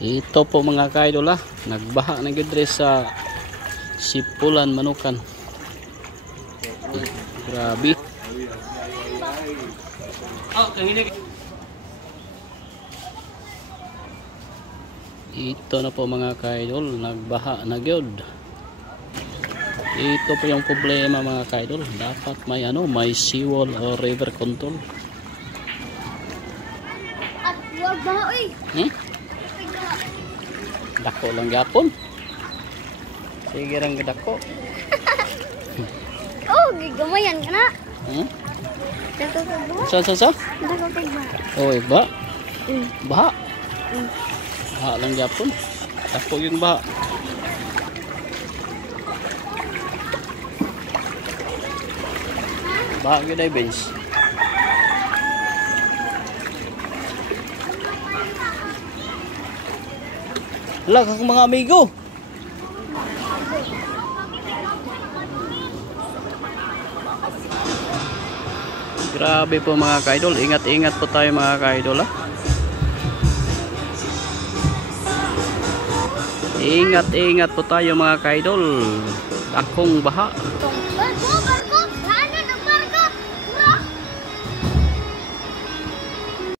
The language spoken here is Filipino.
Ito po mga kaidol nagbaha na gidre sa Sipulan Manukan. Grabe. Ito na po mga kaidol, nagbaha na gyud. Ito po yung problema mga kaidol, dapat may seawall o river control. At wag ba oy. Dako lang yapon. Sige rang dako. Oh, gigamayan ka na. Dako ka ba? Sa? Dako ka ba? Oh, ba? Baha. Mm. Baha lang yapon. Dako yung baha. Baha gyud ay bench. Hala kang mga amigo. Grabe po mga kaidol. Ingat-ingat po tayo mga kaidol Ingat-ingat po tayo mga kaidol. Akong baha. Tungkol